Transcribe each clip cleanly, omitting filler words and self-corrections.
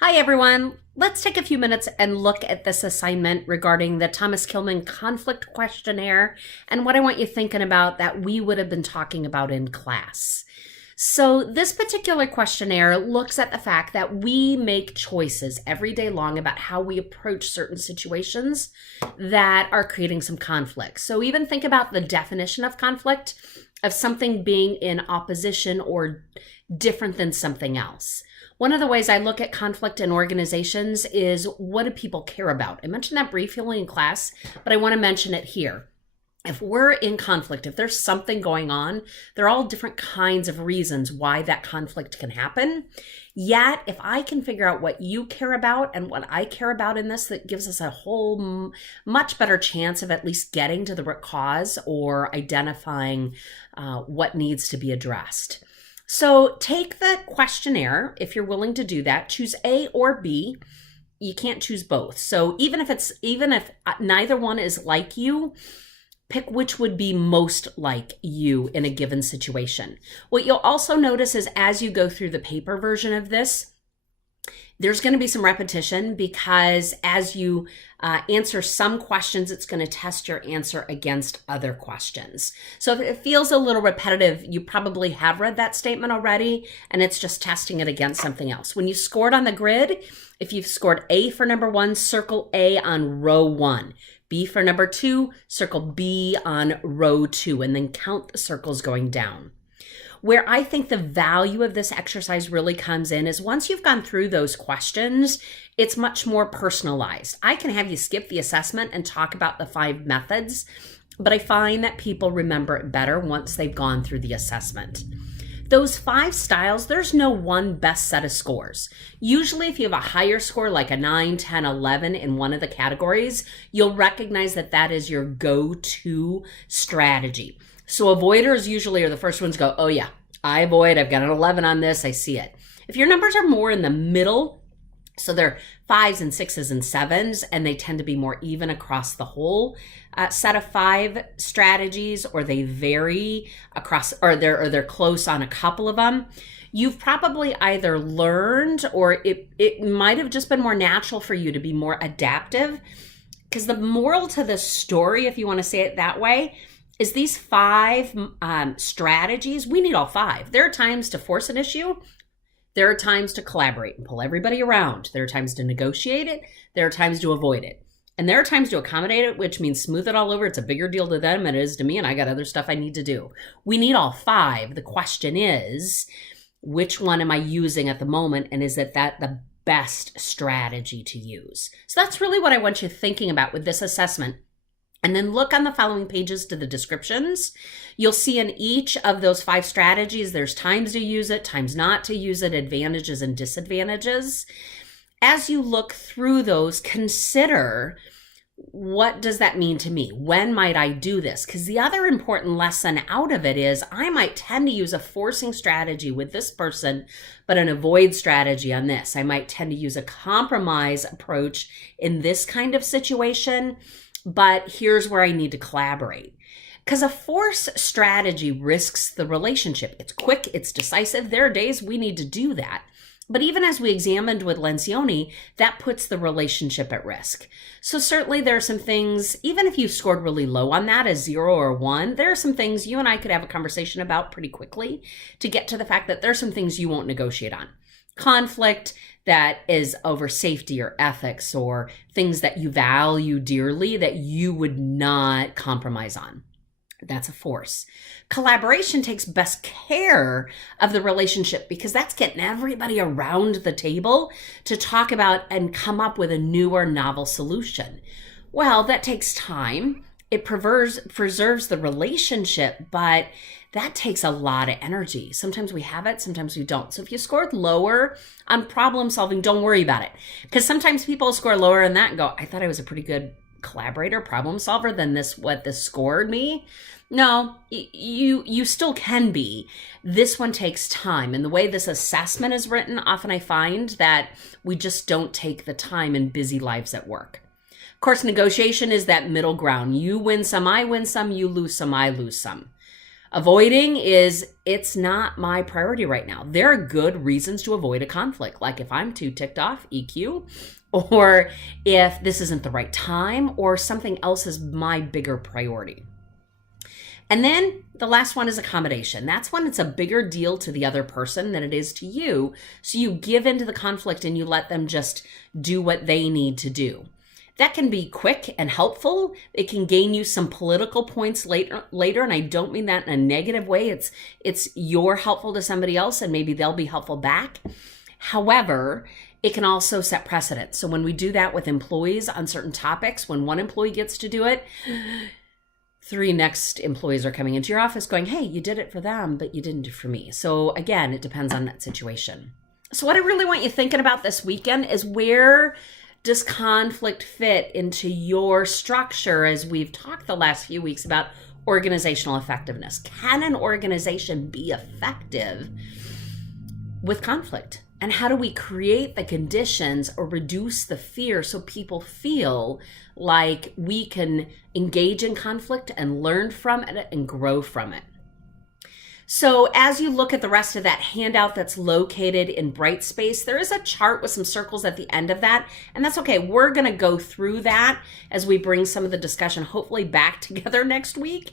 Hi, everyone. Let's take a few minutes and look at this assignment regarding the Thomas Kilmann Conflict Questionnaire and what I want you thinking about that we would have been talking about in class. So this particular questionnaire looks at the fact that we make choices every day long about how we approach certain situations that are creating some conflict. So even think about the definition of conflict, of something being in opposition or different than something else. One of the ways I look at conflict in organizations is, what do people care about? I mentioned that briefly in class, but I want to mention it here. If we're in conflict, if there's something going on, there are all different kinds of reasons why that conflict can happen. Yet, if I can figure out what you care about and what I care about in this, that gives us a whole much better chance of at least getting to the root cause or identifying what needs to be addressed. So take the questionnaire, if you're willing to do that, choose A or B. You can't choose both. So even if neither one is like you, pick which would be most like you in a given situation. What you'll also notice is as you go through the paper version of this, there's going to be some repetition because as you answer some questions, it's going to test your answer against other questions. So if it feels a little repetitive, you probably have read that statement already, and it's just testing it against something else. When you scored on the grid, if you've scored A for number 1, circle A on row 1. B for number 2, circle B on row 2, and then count the circles going down. Where I think the value of this exercise really comes in is once you've gone through those questions, it's much more personalized. I can have you skip the assessment and talk about the 5 methods, but I find that people remember it better once they've gone through the assessment. Those 5 styles, there's no one best set of scores. Usually if you have a higher score like a 9, 10, 11 in one of the categories, you'll recognize that that is your go-to strategy. So avoiders usually are the first ones to go, oh yeah, I avoid, I've got an 11 on this, I see it. If your numbers are more in the middle, so they're 5s and 6s and 7s, and they tend to be more even across the whole set of 5 strategies, or they vary across, or they're close on a couple of them, you've probably either learned or it might have just been more natural for you to be more adaptive. Because the moral to the story, if you want to say it that way, is these 5 strategies, we need all 5. There are times to force an issue. There are times to collaborate and pull everybody around. There are times to negotiate it. There are times to avoid it. And there are times to accommodate it, which means smooth it all over. It's a bigger deal to them than it is to me, and I got other stuff I need to do. We need all 5. The question is, which one am I using at the moment, and is it that the best strategy to use? So that's really what I want you thinking about with this assessment. And then look on the following pages to the descriptions. You'll see in each of those 5 strategies, there's times to use it, times not to use it, advantages and disadvantages. As you look through those, consider, what does that mean to me? When might I do this? Because the other important lesson out of it is I might tend to use a forcing strategy with this person, but an avoid strategy on this. I might tend to use a compromise approach in this kind of situation, but here's where I need to collaborate. Because a force strategy risks the relationship. It's quick, it's decisive. There are days we need to do that. But even as we examined with Lencioni, that puts the relationship at risk. So certainly there are some things, even if you scored really low on that, a 0 or 1, there are some things you and I could have a conversation about pretty quickly to get to the fact that there are some things you won't negotiate on. Conflict that is over safety or ethics or things that you value dearly that you would not compromise on. That's a force. Collaboration takes best care of the relationship because that's getting everybody around the table to talk about and come up with a new or novel solution. Well, that takes time. It preserves the relationship, but that takes a lot of energy. Sometimes we have it, sometimes we don't. So if you scored lower on problem solving, don't worry about it. Because sometimes people score lower on that and go, I thought I was a pretty good collaborator, problem solver than what this scored me. No, you still can be. This one takes time. And the way this assessment is written, often I find that we just don't take the time in busy lives at work. Of course, negotiation is that middle ground. You win some, I win some, you lose some, I lose some. Avoiding is, it's not my priority right now. There are good reasons to avoid a conflict. Like if I'm too ticked off, EQ, or if this isn't the right time, or something else is my bigger priority. And then the last one is accommodation. That's when it's a bigger deal to the other person than it is to you. So you give into the conflict and you let them just do what they need to do. That can be quick and helpful. It can gain you some political points later, and I don't mean that in a negative way. It's you're helpful to somebody else and maybe they'll be helpful back. However, it can also set precedent. So when we do that with employees on certain topics, when one employee gets to do it, 3 next employees are coming into your office going, hey, you did it for them, but you didn't do it for me. So again, it depends on that situation. So what I really want you thinking about this weekend is, where does conflict fit into your structure, as we've talked the last few weeks about organizational effectiveness? Can an organization be effective with conflict? And how do we create the conditions or reduce the fear so people feel like we can engage in conflict and learn from it and grow from it? So as you look at the rest of that handout that's located in Brightspace, there is a chart with some circles at the end of that, and that's okay. We're going to go through that as we bring some of the discussion hopefully back together next week.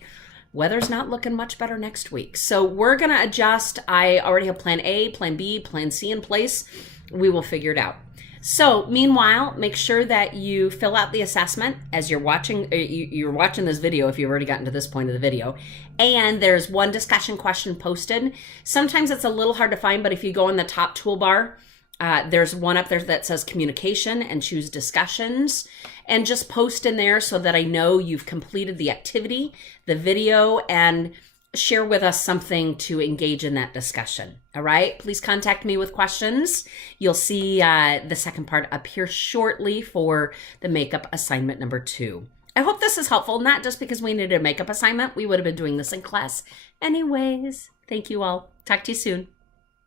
Weather's not looking much better next week. So we're going to adjust. I already have plan A, plan B, plan C in place. We will figure it out. So meanwhile, make sure that you fill out the assessment as you're watching this video, if you've already gotten to this point of the video. And there's one discussion question posted. Sometimes it's a little hard to find, but if you go in the top toolbar, there's one up there that says communication, and choose discussions, and just post in there so that I know you've completed the activity, the video, and share with us something to engage in that discussion. All right. Please contact me with questions. You'll see the second part up here shortly for the makeup assignment number 2. I hope this is helpful, not just because we needed a makeup assignment. We would have been doing this in class anyways. Thank you all. Talk to you soon.